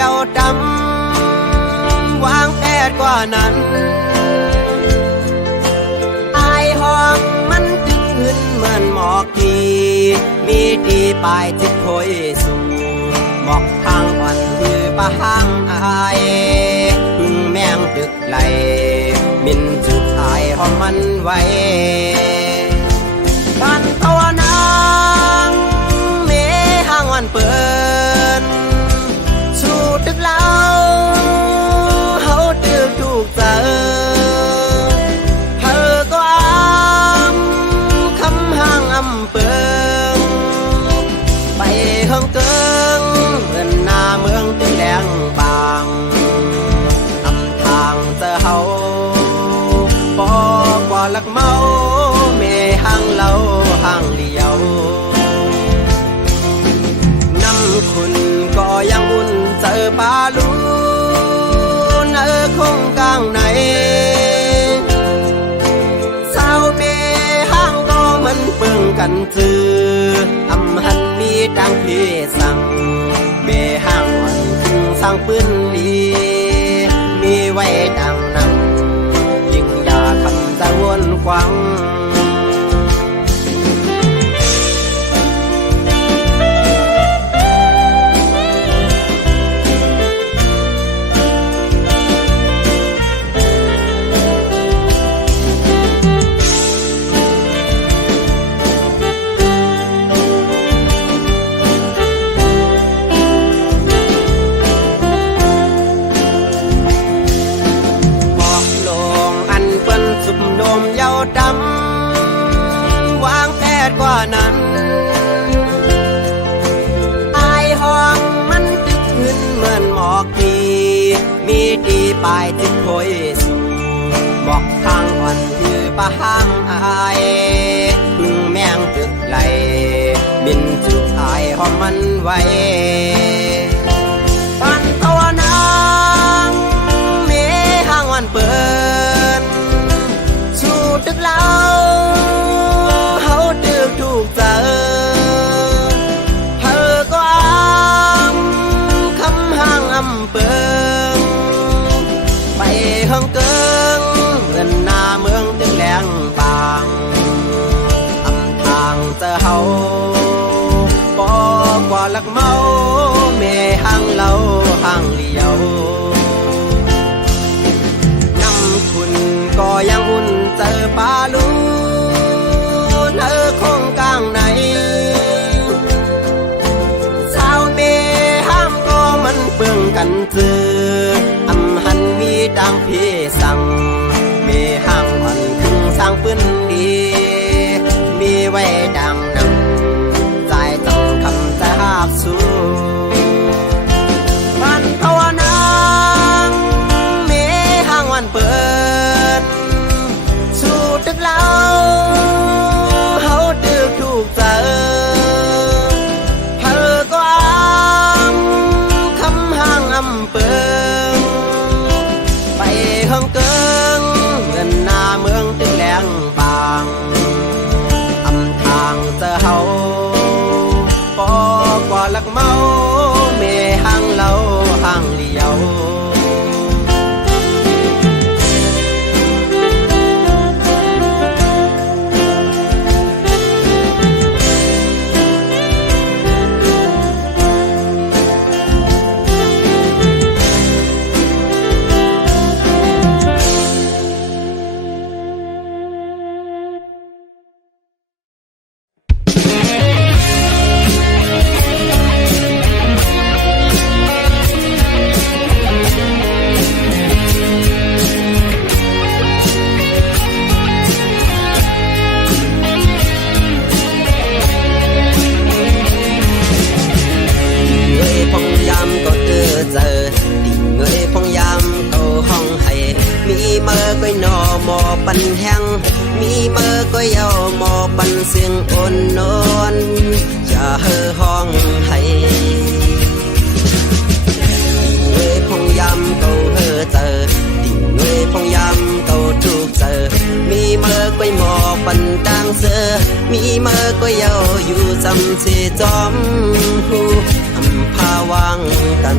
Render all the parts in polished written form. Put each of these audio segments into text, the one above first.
ยาวดำวางแผนกว่านั้นอายห้องมันจึงขึ้นเหมือนหมอกทีมีดีปลายจิตโพยสูงหมอกทางอ่อนคือปะห้างอายพึ่งแมงตึกไหลมินจุดอายห้องมันไว้กันตัวนางเมห้างวันเปิดสู่ตึกเล่าเฮาตึกถูกเจอเธอก็คำห้างอำเปิงไปเฮิงเกิงเหมือนหน้าเมืองตึงแดงบางอำทางเจอเฮาปอกว่าลักเมาเมห้างเล่าห้างเลี้ยวน้ำคุณก็ยังอุ่นเจอปลาลูนคงกลางไหนสาวเมห้างก็มันเปิงกันจืออำหันมีดังพี่สั่งเมห้างวันถึงสั่งปืนลีมีไว้ดังนั่งยิ่งอย่าคำจะวนควังยาวดำวางแผนกว่านั้นอายห้องมันตึกขึ้นเหมือนหมอกทีมีดีปลายจิตโพยสูงหมอกทางอ่อนคือปะห้างอายพึ่งแมงตึกไหลบินจุดอายห้องมันไว้ปันตัวนางเมห้างวันเปิดตึกเล่าเฮาตึกถูกเจอเธอก็คำห้างอำเปิงไปเฮิงเกิงเหมือนหน้าเมืองตึงแดงบางอำทางเจอเฮาปอกว่าลักเมาเมห้างเล่าห้างเลี้ยวน้ำคุณก็ยังอุ่นเจอปลาลูนคงกลางไหนสาวเมห้ามก็มันเปิงกันจืออำหันมีดังพี่สั่งเมห้างวันถึงสร้างปืนดีมีไว้ดังนำใจต้องคำจะหักสู้มันภาวนางเมห้างวันเปิดตึกเล่าเฮาตึกถูกเจอเธอก็คำห้างอำเปิงไปเฮิงเกิงเหมือนหน้าเมืองตึงแดงบางอำทางเจอเฮาปอกว่าลักเมาเมห้างเล่าห้างเลี้ยวปันแห้งมีเมื่อก็เยาหมอปันเสียงอ่อนนอนอย่าเฮอห้องให้เอ้ยพงยำเก่าเฮอเจอดิ่งเอ้ยพงยำเก่าถูกเจอมีเมื่อก็หมอปันดังเสือมีเมื่อก็เยาอยู่จำเสียจอมผู้อำพาวางกัน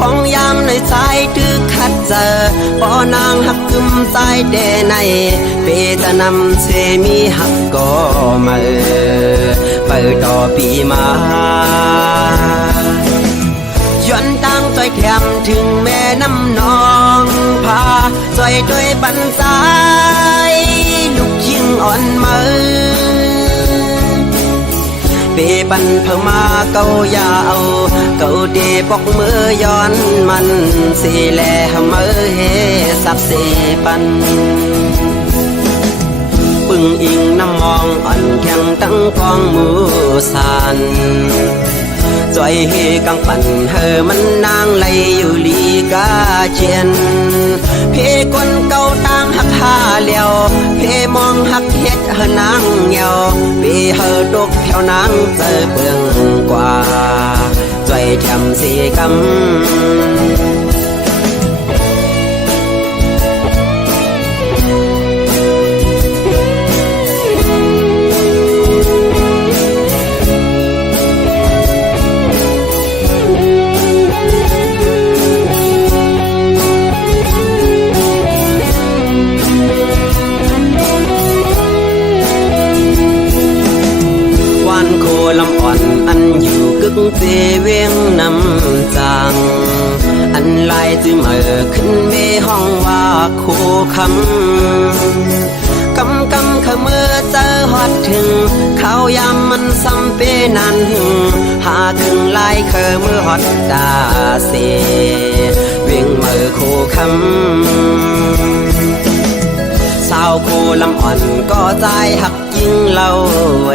พองยามในสายถือขัดเจอปอนางหักกึมสายเดในเปจะนำเสมีหักก็มาเปิดต่อปีมาย้อนตั้งใจแถมถึงแม่น้ำนองพาใจด้วยบันสายลูกยิ่งอ่อนมือเปบันเพิ่มมาเกาอยาเอาเกาเดปอกมือย้อนมันสีแลมือเฮสักเสปันปึงอิงน้ำมองอ่อนแข็งตั้งกองมือสันจอยเฮกังปั่นเฮมันนางไหลอยู่ลีกาเจียนเพคนเก่าต่างหักหาเลียวเพมองหักเฮ็ดเฮนางเหี่ยวเพเฮดกแถวนางเจอเปลืองกว่าจอยแถมสีกำลำอ่อนอันอยู่กึกเจเวียงนำจางอันลายจื้อเมื่อขึ้นเมห้องว่าโคคำกำขมือเจอฮอดถึงเขายามมันซ้ำเปนันหาถึงลายเคอมือฮอดดาเสเวียงเมื่อโคคำสาวโคลำอ่อนก็ใจหักยิ่งเล่าเว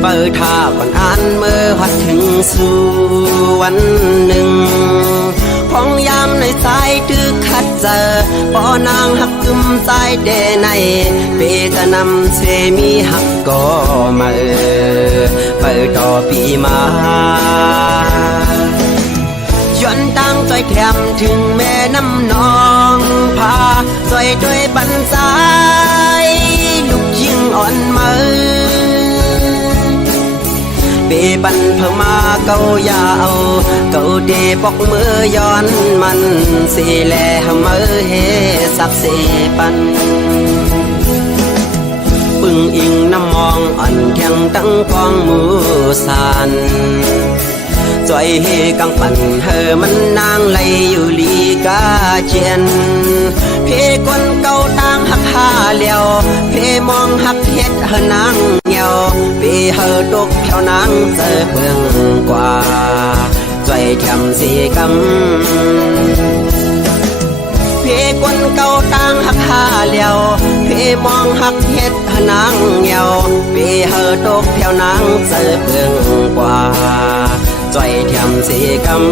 เปิดท่าก่อนอ่านเมื่อหัดถึงสู่วันหนึ่งพองยามในสายถือขัดเจอปอนางหักกึมสายเดในเปจะนำเสมีหักก็มาเปิดต่อปีมาย้อนตั้งใจแถมถึงแม่น้ำนองพาใจด้วยบันสายลูกยิ่งอ่อนมือเปบันเพิ่มมาเกาอยาเอาเกาเดปอกมือย้อนมันสีแลมือเฮสักเสปันปึงอิงน้ำมองอ่อนแข็งตั้งกองมือสันจอยเฮกังปั่นเฮมันนางไหลอยู่ลีกาเจียนเพคนเก่าต่างหักหาเลียวเพมองหักเฮ็ดเฮนางเหี่ยวเพเฮดกแถวนางเจอเปลืองกว่าจอยแถมสีกำเพคนเก่าต่างหักหาเลียวเพมองหักเฮ็ดเฮนางเหี่ยวเพเฮดกแถวนางเจอเปลืองกว่าจอยแถมสีกำ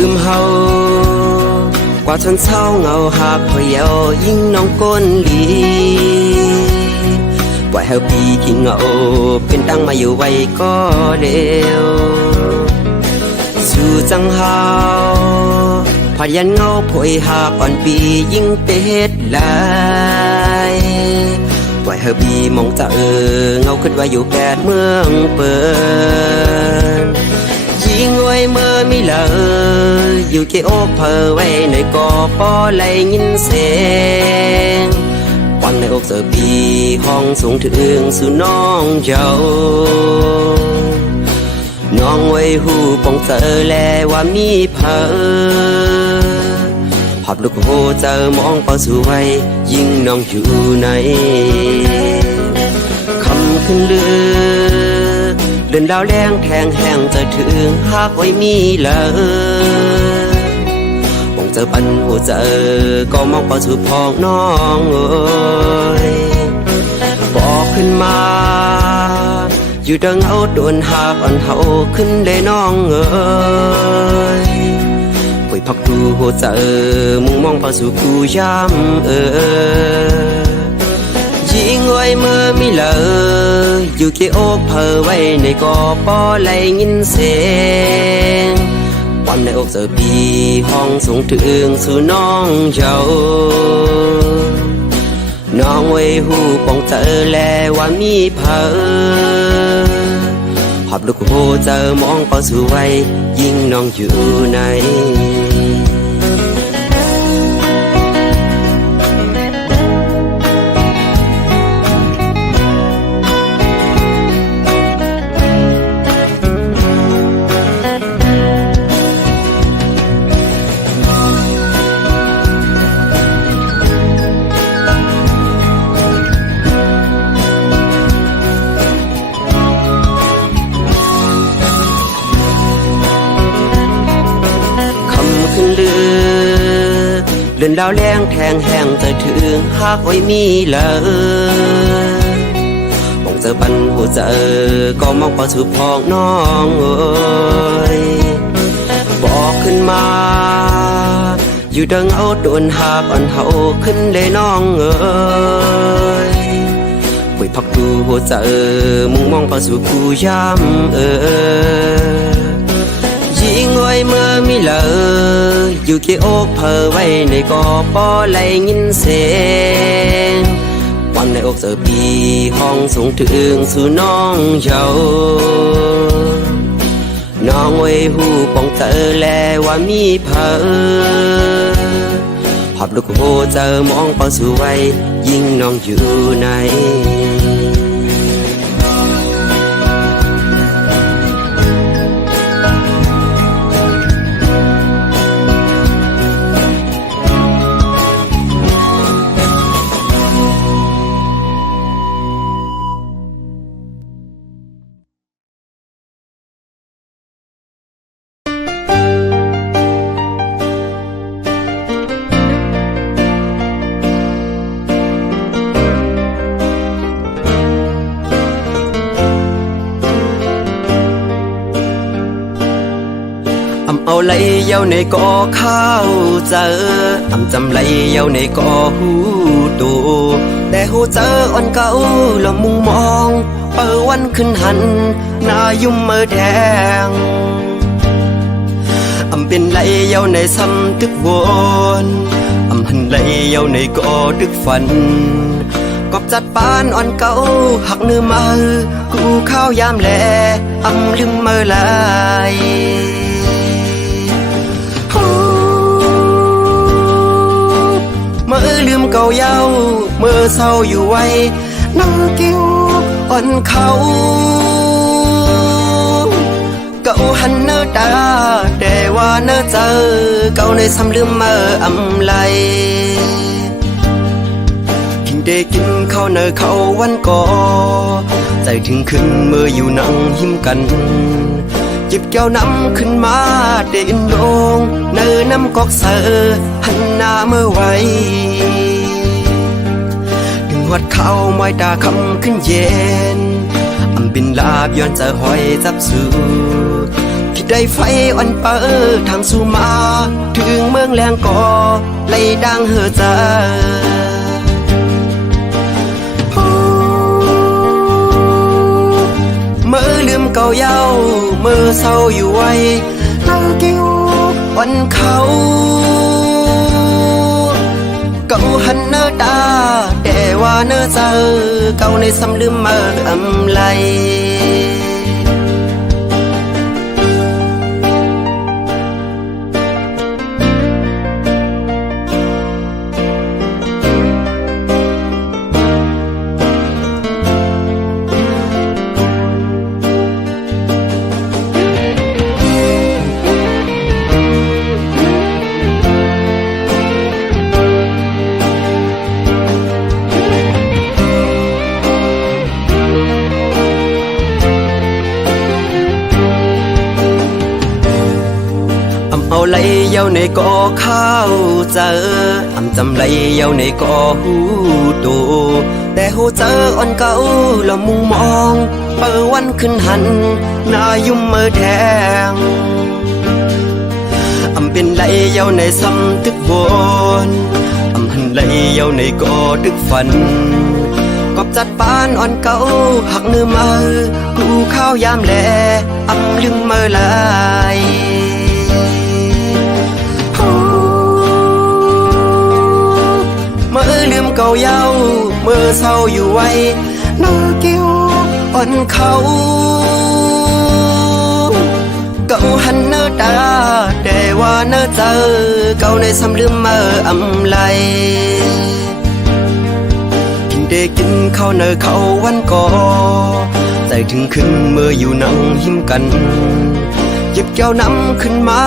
ลืมเฮากว่าชนเศร้าเงาหักพะเยายิ่งน้องก้นลีปล่อยเฮาปีขี้เงาเป็นตั้งมาอยู่ไว้ก็เร็วสู่จังเฮาพยันเงาพวยหาก่อนปียิ่งเป็ดลายปล่อยเฮาปีมองจะเงาขึ้นว่าอยู่แปดเมืองเปิดยิ่งไว้เมื่อมีเลยอยู่เกี่ยวเพอไว้ในกอปอไหลยินเสียงปันในอกเสือปีห้องสูงถึงสู่น้องเจ้าน้องไว้หูปองเจอแลว่ามีเพอพับลูกโหเจอมองเป้าสู่ไว้ยิ่งน้องอยู่ใน ขึ้นเลื่อนดาวแรงแทงแห้งจะถึงหากไว้มีเลยมองเจอปันหัวเจอก็มองปอถือพองน้องเอ้ยบอกขึ้นมาอยู่ดังเอาโดนหากอ่อนเฮาขึ้นได้น้องเอ้ยคุยพักดูหัวเจอมุ่งมองปอสู่กูย้ำยิงไว้เมื่อมีเลยอยู่เกี่ยวอกเพอไว้ในกอปอไหลยินเสียงวันในอกเจอปีห้องส่งถึงสู่น้องเจ้าน้องไว้หูปองเจอแลว่ามีเพอหอบลูกโหเจอมองเป้าสู่ไว้ยิ่งน้องอยู่ในเลื่อนดาวแรงแทงแห้งจะถึงหากไว้มีเลยมองเจอปันหัวเจอก็มองปอถือพองน้องเอ้ยบอกขึ้นมาอยู่ดังเอาโดนหากอ่อนเฮาขึ้นได้น้องเอ้ยคุยพักดูหัวเจอมุ่งมองปอสู่กูย้ำยิงไว้เมื่อมีเลยอยู่เกี่ยวอกเพอไว้ในกอปอไหลยินเสียงวันในอกเจอปีห้องส่งถึงสู่น้องเจ้าน้องไว้หูปองเจอแลว่ามีเพอหอบลูกโหเจอมองเป้าสู่ไว้ยิ่งน้องอยู่ในเอาไหลเยาในกอข้าวเจอจำไหลเยาในกอหูตูแต่หูเจออ่อนเก่าละมุงมองเปิดวันขึ้นหันหน้ายุ่มเมื่อแดงเป็นไหลเยาในซ้ำตึกวนหันไหลเยาในกอตึกฝันกอบจัดปานอ่อนเก่าหักเนื้อมากูข้าวยามแลลืมเมื่อไหลเมื่อลืมเก่าเย้าเมื่อเศร้าอยู่ไว้นั่งกิ้วอ่อนเขาเก่าหันเนื้อตาแต่ว่าเนื้อเจอเก่าในซ้ำลืมเมื่อไหลกินได้กินข้าวเนื้อเขาวันก่อใจถึงขึ้นเมื่ออยู่นั่งหิมกันจิบแก้วน้ำขึ้นมาเดินลงเนื้อน้ำกอกเสือหันหน้าเมื่อไว้ดึงหัดเข้าไม้ตาคำขึ้นเย็นบินลาบย้อนจะหอยจับสู่คิดได้ไฟอ่อนเปิดทางสู่มาถึงเมืองแรงก่อไล่ดังเหือใจเมื่อลืมเก่าเย้าเมื่อเศร้าอยู่ไว้นั่งกิ้ววันเขาเก่าหันเนื้อตาแต่ว่าเนื้อเจอเก่าในซ้ำลืมเมื่อไหล เ เอาไหลเย้าในก่อข้าวเจอจำไหลเย้าในก่อหูตูแต่หูเจออ่อนเก่าละมุงมองเปิดวันขึ้นหันหน้ายุ่มมือแทงเป็นไหลเย้าในซ้ำตึกบนหันไหลเย้าในก่อตึกฝันกอบจัดปานอ่อนเก่าหักเนื้อมือกูข้าวยามแลลืมมือลายลืมเก่าเย้าเมื่อเศร้าอยู่ไว้เนื้อกิ้วอ่อนเขาเก่าหันเนื้อตาแต่ว่าเนื้อเจอเก่าในซ้ำลืมมือไหลกินได้กินข้าวเนื้อเขาวันก่อแต่ถึงขึ้นเมื่ออยู่นั่งหิมกันหยิบแก้วน้ำขึ้นมา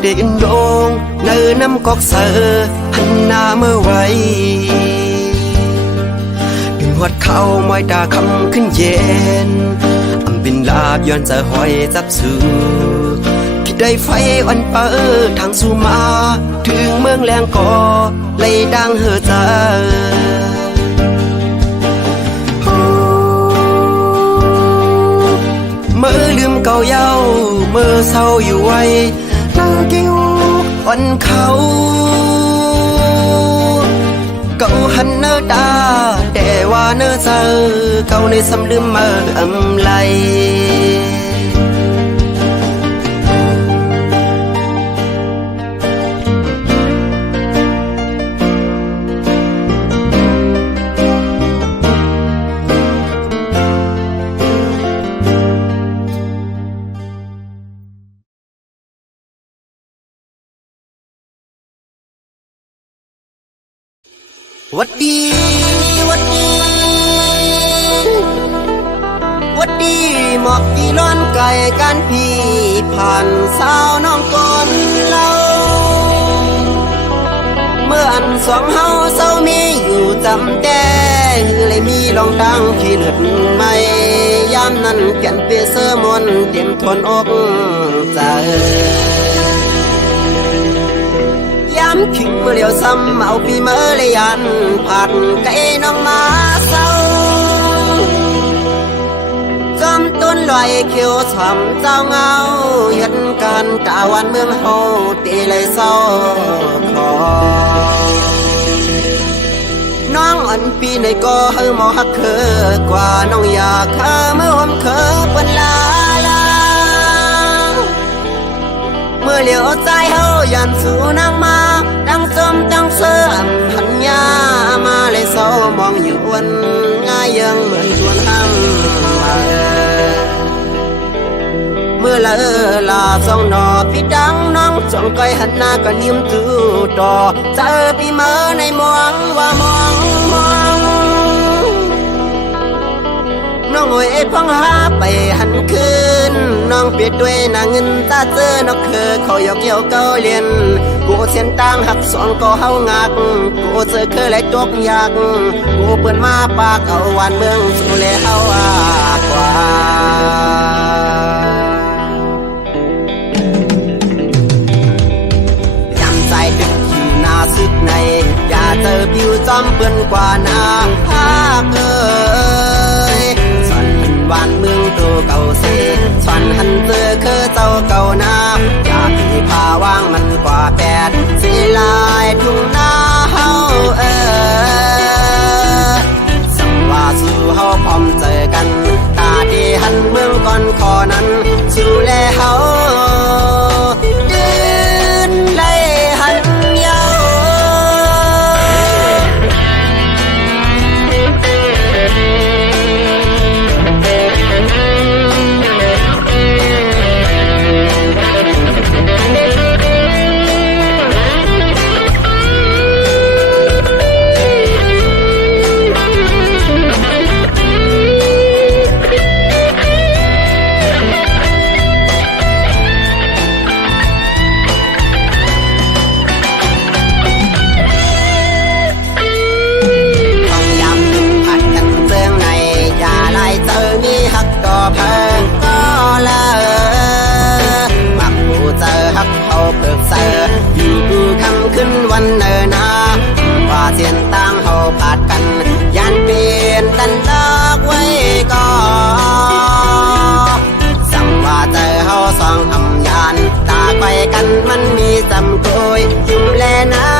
เด่นโดงเนื้อน้ำกอกเสือหันหน้าเมื่อไว้เป็นหัวเข้ามอยตาคำขึ้นเย็นเป็นลาบย้อนจะหอยจับสื่อคิดได้ไฟอ่อนเปิดทางสู่มาถึงเมืองแรงก่อเลยดังเหือใจเมื่อลืมเก่าเย้าเมื่อเศร้าอยู่ไว้หน้ากิ้วอ่อนเขาเก่าหันเนื้อตาแต่ว่าเนื้อเจอเก่าในซ้ำลืมมือไหลวัดดีวัดดีวัดดีหมอกที่ร้อนไก่กันพี่ผ่านสาวน้องก่อนเราเมื่ออันสองเฮาเศร้ามีอยู่จำแต่เลยมีลองดังที่เลือดไม่ยามนั้นแก่นเปเสื้อมนเต็มทนอกใจย้ำขิงเมื่อเลี้ยวซ้ำเอาพี่เมื่อเลยยันผ่านไก่น้องมาเศร้าจอมต้นลอยเขียวฉ่ำเจ้าเงาเห็นกันตาวันเมืองเฮาตีเลยเศร้าคอน้องอันปีในก็เฮาหมอฮักเคอกว่าน้องอยากเฮาเมื่อหอมเคอเปิ้นลาเมื่อเหลียวใจเฮายันสู่นางมาดังจมดังเสื่อมหันยามาเลยเศร้ามองอยู่วันง่ายยังเหมือนชวนห้ามมาเมื่อละลาสองนอพี่ดังน้องจ้องก้อยหันหน้าก็นิ่มตู้ต่อเจอพี่เมื่อในมองว่ามองน้องโอยพังหาไปหันคืนน้องเปียดด้วยนางเงินตาเจอนกคือเขายกเกี่ยวเกาเลียนกูเสียนตังหักสองก็เฮางักกูเจอคือไหลตกยากกูเปิดมาปากเอาวันเมืองสู่เลเฮากว่ายำใจดึกอยู่หน้าสุดในอย่าเจอผิวจอมเปื้อนกว่านาภาคบ้านเมืองตัวเก่าเสียฉันหันเจอคือเจ้าเก่านาอยากที่พาวางมันกว่าแปดสีลายทุ่งนาเฮาสังว่าสู่เฮาพร้อมเจอกันตาที่หันเมืองก่อนขอนั้นสู่แลเฮายืนไล่หันยาว มันมีสำโกยอยู่แลนา